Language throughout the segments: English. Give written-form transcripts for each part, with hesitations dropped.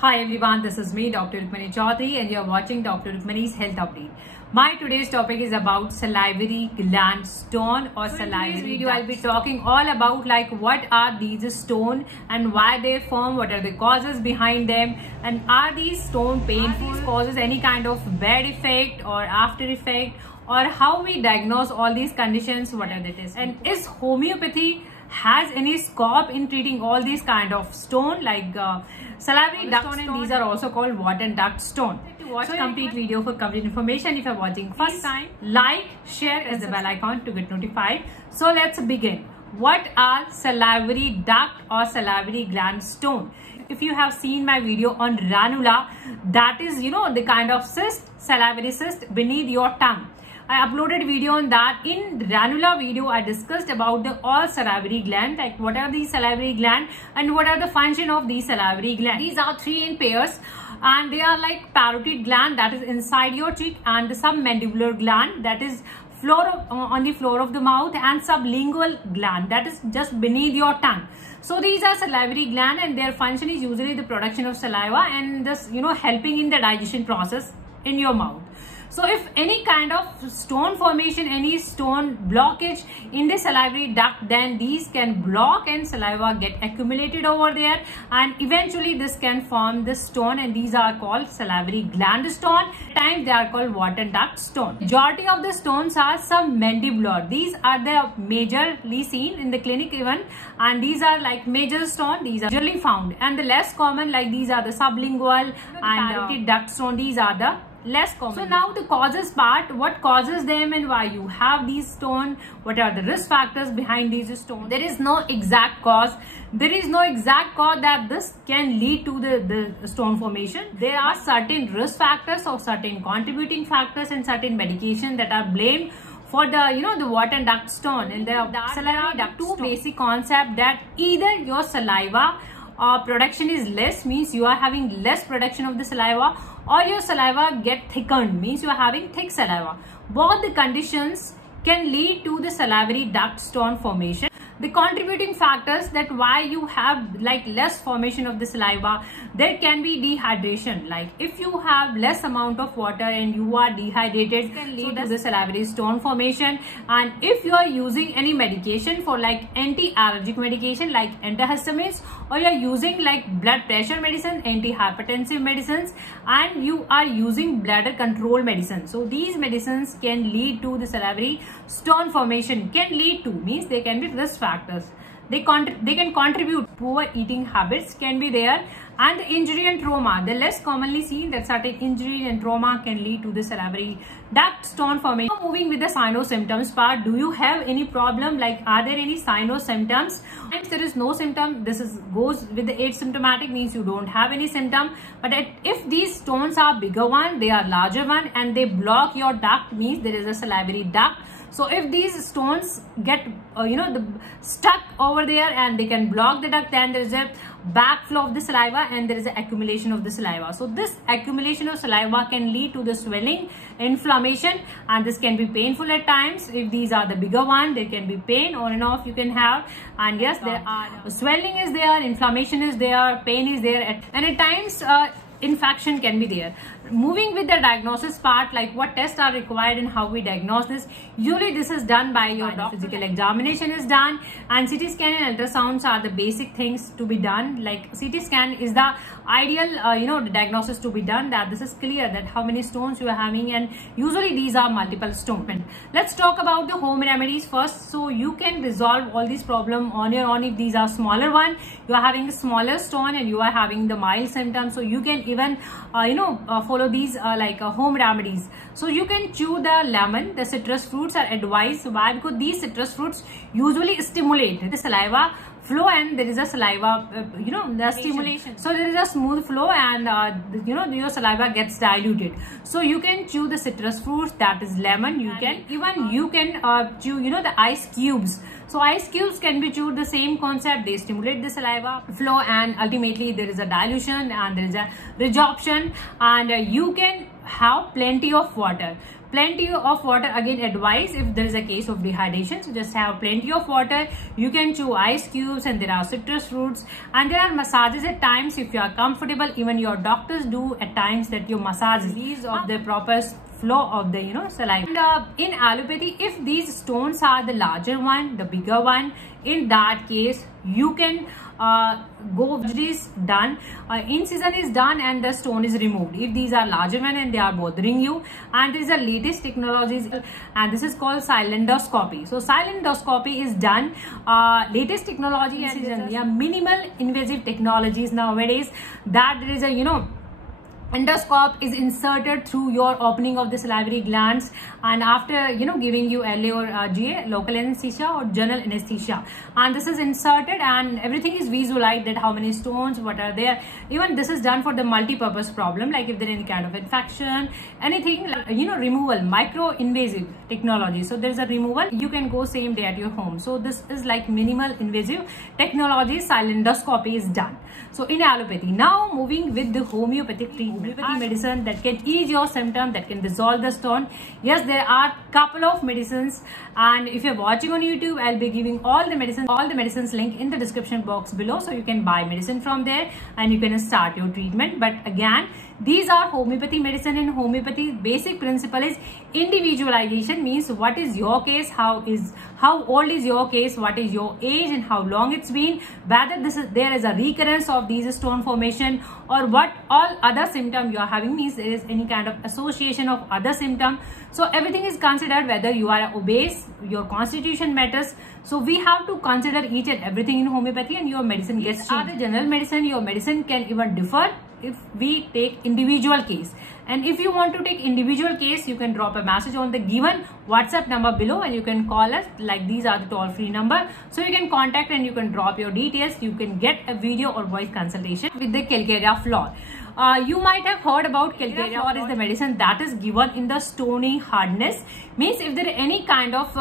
Hi everyone, this is me Dr. Rukmani Chaudhary and you are watching Dr. Rukmani's Health Update. My today's topic is about salivary gland stone or salivary. In this video I'll be talking all about like what are these stone and why they form, what are the causes behind them, and are these stone painful, causes any kind of bad effect or after effect, or how we diagnose all these conditions, what are the tests, and is homeopathy has any scope in treating all these kind of stone like salivary duct stone, and these are also called Wharton duct stone. To watch the complete video for complete information, if you are watching first time, like, share, press the bell icon to get notified. So let's begin. What are salivary duct or salivary gland stone? If you have seen my video on ranula, that is the kind of cyst, salivary cyst beneath your tongue. I uploaded video on that. In ranula video, I discussed about the all salivary gland, like what are these salivary gland and what are the function of these salivary gland. These are three in pairs and they are like parotid gland, that is inside your cheek, and the submandibular gland, that is on the floor of the mouth, and sublingual gland, that is just beneath your tongue. So these are salivary gland and their function is usually the production of saliva and thus helping in the digestion process in your mouth. So if any kind of stone formation, any stone blockage in the salivary duct, then these can block and saliva get accumulated over there, and eventually this can form the stone, and these are called salivary gland stone. At times they are called Wharton duct stone. Majority of the stones are submandibular. These are the majorly seen in the clinic even, and these are like major stone. These are usually found, and the less common like these are the sublingual and duct stone. These are the less common. So now the causes part, what causes them and why you have these stone, what are the risk factors behind these stones. There is no exact cause. There is no exact cause that this can lead to the stone formation. There are certain risk factors or certain contributing factors and certain medication that are blamed for the Wharton duct stone. And there are salivary duct two basic concept, that either your saliva production is less, means you are having less production of the saliva, or your saliva get thickened, means you are having thick saliva. Both the conditions can lead to the salivary duct stone formation. The contributing factors that why you have like less formation of the saliva, there can be dehydration. Like if you have less amount of water and you are dehydrated, can lead to the salivary stone formation. And if you are using any medication for like anti-allergic medication like antihistamines, or you are using like blood pressure medicine, anti-hypertensive medicines, and you are using bladder control medicine, so these medicines can lead to the salivary stone formation. Can lead to means they can be risk factors. They can contribute. Poor eating habits can be there, and the injury and trauma, the less commonly seen that certain injury and trauma can lead to the salivary duct stone formation. Now moving with the symptoms part, do you have any problem, like are there any symptoms? If there is no symptom, this goes with the asymptomatic, means you don't have any symptom. But if these stones are bigger one, they are larger one, and they block your duct, means there is a salivary duct. So if these stones get stuck over there and they can block the duct, then there is a backflow of the saliva and there is an accumulation of the saliva. So this accumulation of saliva can lead to the swelling, inflammation, and this can be painful at times. If these are the bigger one, there can be pain on and off you can have, and yes, there are swelling is there, inflammation is there, pain is there, and at times infection can be there. Moving with the diagnosis part, like what tests are required and how we diagnose this. Usually this is done by your doctor. Physical examination is done, and CT scan and ultrasounds are the basic things to be done. Like CT scan is the ideal the diagnosis to be done, that this is clear that how many stones you are having, and usually these are multiple stones. Let's talk about the home remedies first. So you can resolve all these problem on your own. If these are smaller one, you are having a smaller stone and you are having the mild symptoms, so you can even follow these home remedies. So you can chew the lemon. The citrus fruits are advised. Why? Because these citrus fruits usually stimulate the saliva flow, and there is a saliva the stimulation, so there is a smooth flow, and your saliva gets diluted. So you can chew the citrus fruits, that is lemon. You can chew the ice cubes. So ice cubes can be chewed, the same concept. They stimulate the saliva flow, and ultimately there is a dilution and there is a resorption, and you can have plenty of water. Plenty of water again advised if there is a case of dehydration. So just have plenty of water. You can chew ice cubes, and there are citrus fruits, and there are massages at times if you are comfortable. Even your doctors do at times that you massage release of the proper flow of the saliva. And in allopathy, if these stones are the larger one, the bigger one, in that case you can go this done, incision is done and the stone is removed if these are larger one and they are bothering you. And there is a latest technologies, and this is called silendoscopy. So silendoscopy is done, latest technology, and minimal invasive technologies nowadays, that there is a endoscope is inserted through your opening of the salivary glands, and after giving you LA or GA, local anesthesia or general anesthesia, and this is inserted and everything is visualized, that how many stones, what are there. Even this is done for the multi-purpose problem, like if there is any kind of infection, anything like, removal, micro invasive technology. So there is a removal, you can go same day at your home. So this is like minimal invasive technology, silendoscopy is done. So in allopathy, now moving with the homeopathic treatment. Homeopathy medicine that can ease your symptom, that can dissolve the stone. Yes, there are couple of medicines, and if you're watching on YouTube, I'll be giving all the medicines link in the description box below, so you can buy medicine from there and you can start your treatment. But again, these are homeopathy medicine. In homeopathy, basic principle is individualization, means what is your case, how old is your case, what is your age and how long it's been, whether there is a recurrence of these stone formation, or what all other symptom you are having, means there is any kind of association of other symptom. So everything is considered, whether you are obese, your constitution matters. So we have to consider each and everything in homeopathy, and your medicine gets changed. The general medicine, your medicine can even differ if we take individual case. And if you want to take individual case, you can drop a message on the given WhatsApp number below, and you can call us, like these are the toll-free number. So you can contact and you can drop your details. You can get a video or voice consultation with the Calacarea Flor. You might have heard about Calacarea Flor is the medicine that is given in the stony hardness, means if there is any kind of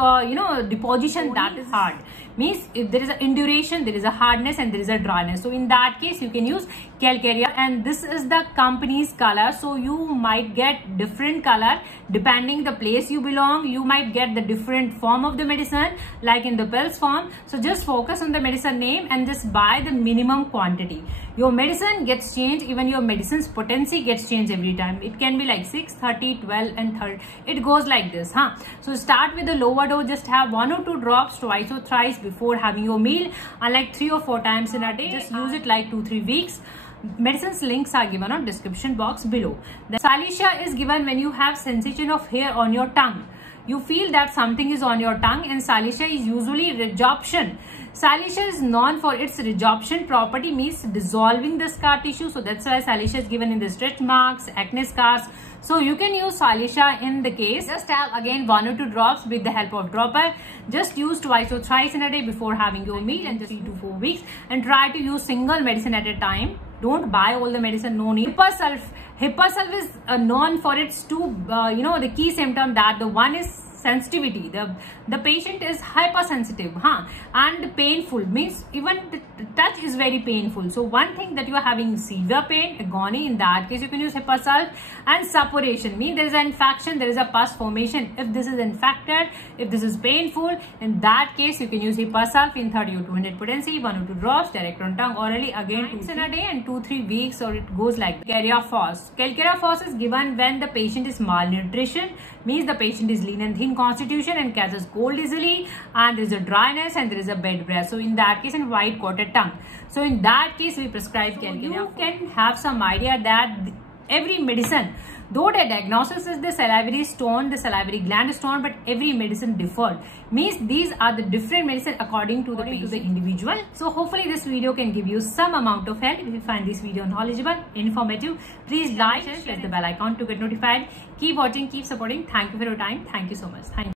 deposition that is hard, means if there is an induration, there is a hardness and there is a dryness. So in that case you can use Calacarea, and this is the company's color. So you might get different color depending the place you belong. You might get the different form of the medicine, like in the pills form. So just focus on the medicine name and just buy the minimum quantity. Your medicine gets changed, even your medicine's potency gets changed every time. It can be like 6, 30, 12 and 30. It goes like this, So start with the lower dose, just have 1 or 2 drops twice or thrice before having your meal, and like 3 or 4 times in a day. Just use it like 2-3 weeks. Medicines links are given on description box below. The Salicia is given when you have sensation of hair on your tongue. You feel that something is on your tongue, and Salicia is usually resorption. Salicia is known for its resorption property, means dissolving the scar tissue. So that's why Salicia is given in the stretch marks, acne scars. So you can use Salicia in the case. Just have again 1 or 2 drops with the help of dropper. Just use twice or thrice in a day before having your meal, and just 3 to 4 weeks. And try to use single medicine at a time. Don't buy all the medicine, no need. Hippasulf is known for its two, the key symptom, that the one is sensitivity. The patient is hypersensitive, and painful, means even the touch is very painful. So one thing that you are having severe pain, agony, in that case you can use Hippasulf. And suppuration, means there is an infection, there is a pus formation. If this is infected, if this is painful, in that case you can use Hippasulf in 30 or 200 potency, 1 or 2 drops direct on tongue orally, again 2 in a day and 2-3 weeks, or it goes like Calacarea Flor. Calacarea Flor is given when the patient is malnutrition, means the patient is lean and thin constitution and catches cold easily, and there is a dryness and there is a bad breath. So in that case, and white coated tongue. So in that case we prescribe Calacarea. You can have some idea that every medicine, though the diagnosis is the salivary stone, the salivary gland stone, but every medicine differed, means these are the different medicine according to the individual. So hopefully this video can give you some amount of help. If you find this video knowledgeable, informative, please like and press the bell icon to get notified. Keep watching, keep supporting. Thank you for your time. Thank you so much. Thank you.